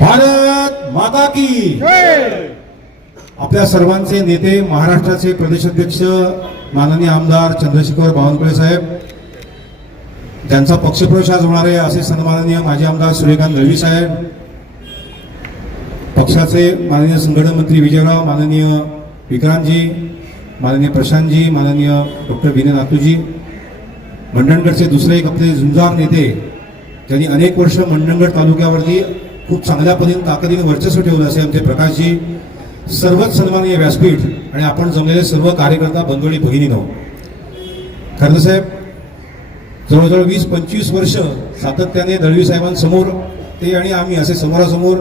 भारत माता की आपल्या सर्वांचे नेते महाराष्ट्राचे प्रदेशाध्यक्ष माननीय आमदार चंद्रशेखर बावनकुळे साहेब ज्यांचा पक्षप्रवेश आज होणार आहे असे सन्माननीय माजी आमदार सूर्यकांत दळवी साहेब पक्षाचे माननीय संघटन मंत्री विजयराव माननीय विक्रांतजी माननीय प्रशांतजी माननीय डॉक्टर विनय नातूजी मंडणगडचे दुसरे एक आपले झुंजार नेते ज्यांनी अनेक वर्ष मंडणगड तालुक्यावरती खूप चांगल्या पद्धतीने ताकदीने वर्चस्व ठेवलं असे आमचे प्रकाशजी. सर्वच सन्मानीय व्यासपीठ आणि आपण जमलेले सर्व कार्यकर्ता बंधुळी भगिनीनो. खरं साहेब जवळजवळ वीस पंचवीस वर्ष सातत्याने दळवी साहेबांसमोर ते आणि आम्ही असे समोरासमोर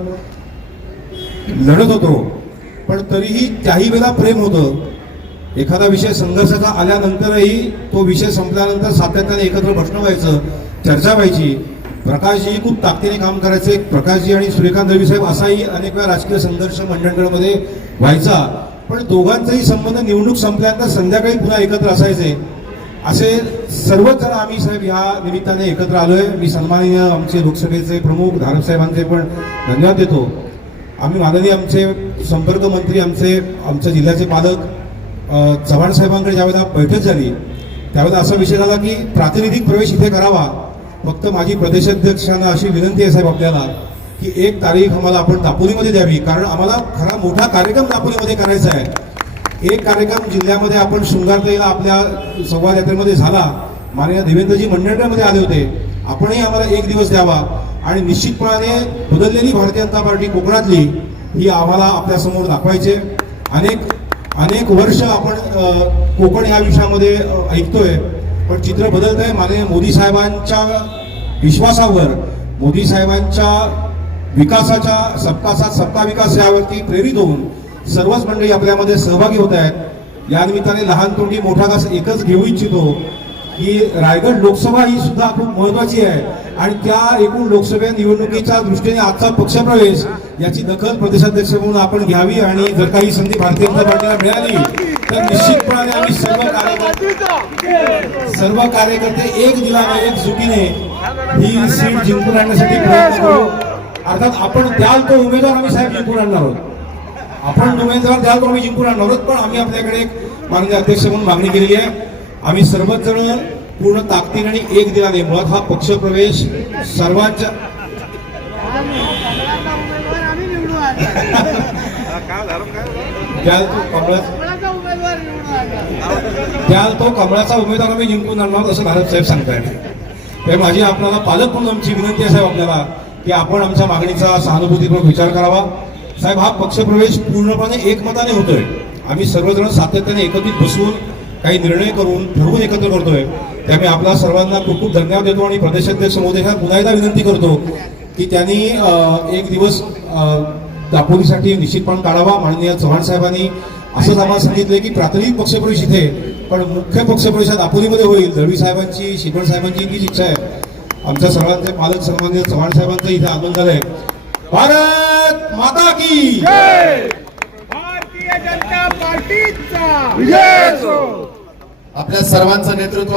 लढत होतो. पण तरीही त्याही वेळा प्रेम होतं. एखादा विषय संघर्षाचा आल्यानंतरही तो विषय संपल्यानंतर सातत्याने एकत्र बसणं व्हायचं चर्चा व्हायची. प्रकाशजी खूप ताकदीने काम करायचे. प्रकाशजी आणि सूर्यकांत रवी साहेब असाही अनेक वेळा राजकीय संघर्ष मंडळगडमध्ये व्हायचा. पण दोघांचाही संबंध निवडणूक संपल्यानंतर संध्याकाळी पुन्हा एकत्र असायचे. असे सर्वच जण आम्ही साहेब ह्या निमित्ताने एकत्र आलोय. मी सन्माननीय आमचे लोकसभेचे प्रमुख धारक साहेबांचे पण धन्यवाद देतो. आम्ही माननीय आमचे संपर्क मंत्री आमचे आमच्या जिल्ह्याचे पालक चव्हाण साहेबांकडे ज्यावेळेला बैठक झाली त्यावेळेला असा विषय झाला की प्रातिनिधिक प्रवेश इथे करावा. फक्त माझी प्रदेशाध्यक्षांना अशी विनंती आहे साहेब आपल्याला की एक तारीख आम्हाला आपण दापोलीमध्ये द्यावी. कारण आम्हाला खरा मोठा कार्यक्रम दापोलीमध्ये करायचा आहे. एक कार्यक्रम जिल्ह्यामध्ये आपण शृंगारतेला आपल्या संवाद यात्रेमध्ये झाला. माननीय देवेंद्रजी मंडळमध्ये आले होते. आपणही आम्हाला एक दिवस द्यावा. आणि निश्चितपणाने बदललेली भारतीय जनता पार्टी कोकणातली ही आम्हाला आपल्यासमोर दाखवायचे. अनेक अनेक वर्ष आपण कोकण या विषयामध्ये ऐकतोय. पण चित्र बदलत आहे माननीय मोदी साहेबांच्या विश्वासावर मोदी साहेबांच्या विकासाच्या सबका साथ सबका विकास यावरती प्रेरित होऊन सर्वच मंडळी आपल्यामध्ये सहभागी होत आहेत. या निमित्ताने लहान तोंडी मोठा घास एकच घेऊ इच्छितो. की रायगड लोकसभा ही सुद्धा खूप महत्वाची आहे. आणि त्या एकूण लोकसभा निवडणुकीच्या दृष्टीने आजचा पक्षप्रवेश याची दखल प्रदेशाध्यक्ष म्हणून आपण घ्यावी आणि जर काही संधी भारतीय जनता पार्टीला मिळाली तर निश्चितपणे आम्ही सर्व कार्यकर्ते सर्व कार्यकर्ते एक दिलाने एक जुटीने ही सीट जिंकून आणण्यासाठी प्रयत्न करू. अर्थात आपण द्याल तो उमेदवार आम्ही साहेब जिंकून आणणार आहोत. आपण उमेदवार द्याल तो आम्ही जिंकून आणणार आहोत पण आम्ही आपल्याकडे एक माननीय अध्यक्ष म्हणून मागणी केलेली आहे. आम्ही सर्वच जण पूर्ण ताकदीने आणि एक दिलाने मुळात हा पक्षप्रवेश सर्वांच्या त्याल तो कमळाचा उमेदवार आम्ही जिंकून आणणार असं भारत साहेब सांगताय ते माझी आपल्याला पालक म्हणून आमची विनंती आहे साहेब आपल्याला की आपण आमच्या मागणीचा सहानुभूतीपूर्वक विचार करावा. साहेब हा पक्षप्रवेश पूर्णपणे एकमताने होतोय. आम्ही सर्वजण सातत्याने एकत्रित बसून काही निर्णय करून ठरवून एकत्र करतोय. त्यामुळे आपला सर्वांना खूप खूप धन्यवाद देतो आणि प्रदेशाध्यक्ष महोदयांना पुन्हा एकदा विनंती करतो की त्यांनी एक दिवस दापोलीसाठी निश्चितपणे काढावा. माननीय चव्हाण साहेबांनी असंच आम्हाला सांगितलंय की प्राथमिक पक्षप्रवेश इथे पण मुख्य पक्षप्रवेश दापोलीमध्ये होईल. दळवी साहेबांची शिपण साहेबांची तीच इच्छा आहे. आमच्या सर्वांचे पालक सन्मान्य चव्हाण साहेबांचं इथे आगमन झालंय. भारत माता की भारतीय जनता पार्टीचा! आपल्या सर्वांचं नेतृत्व.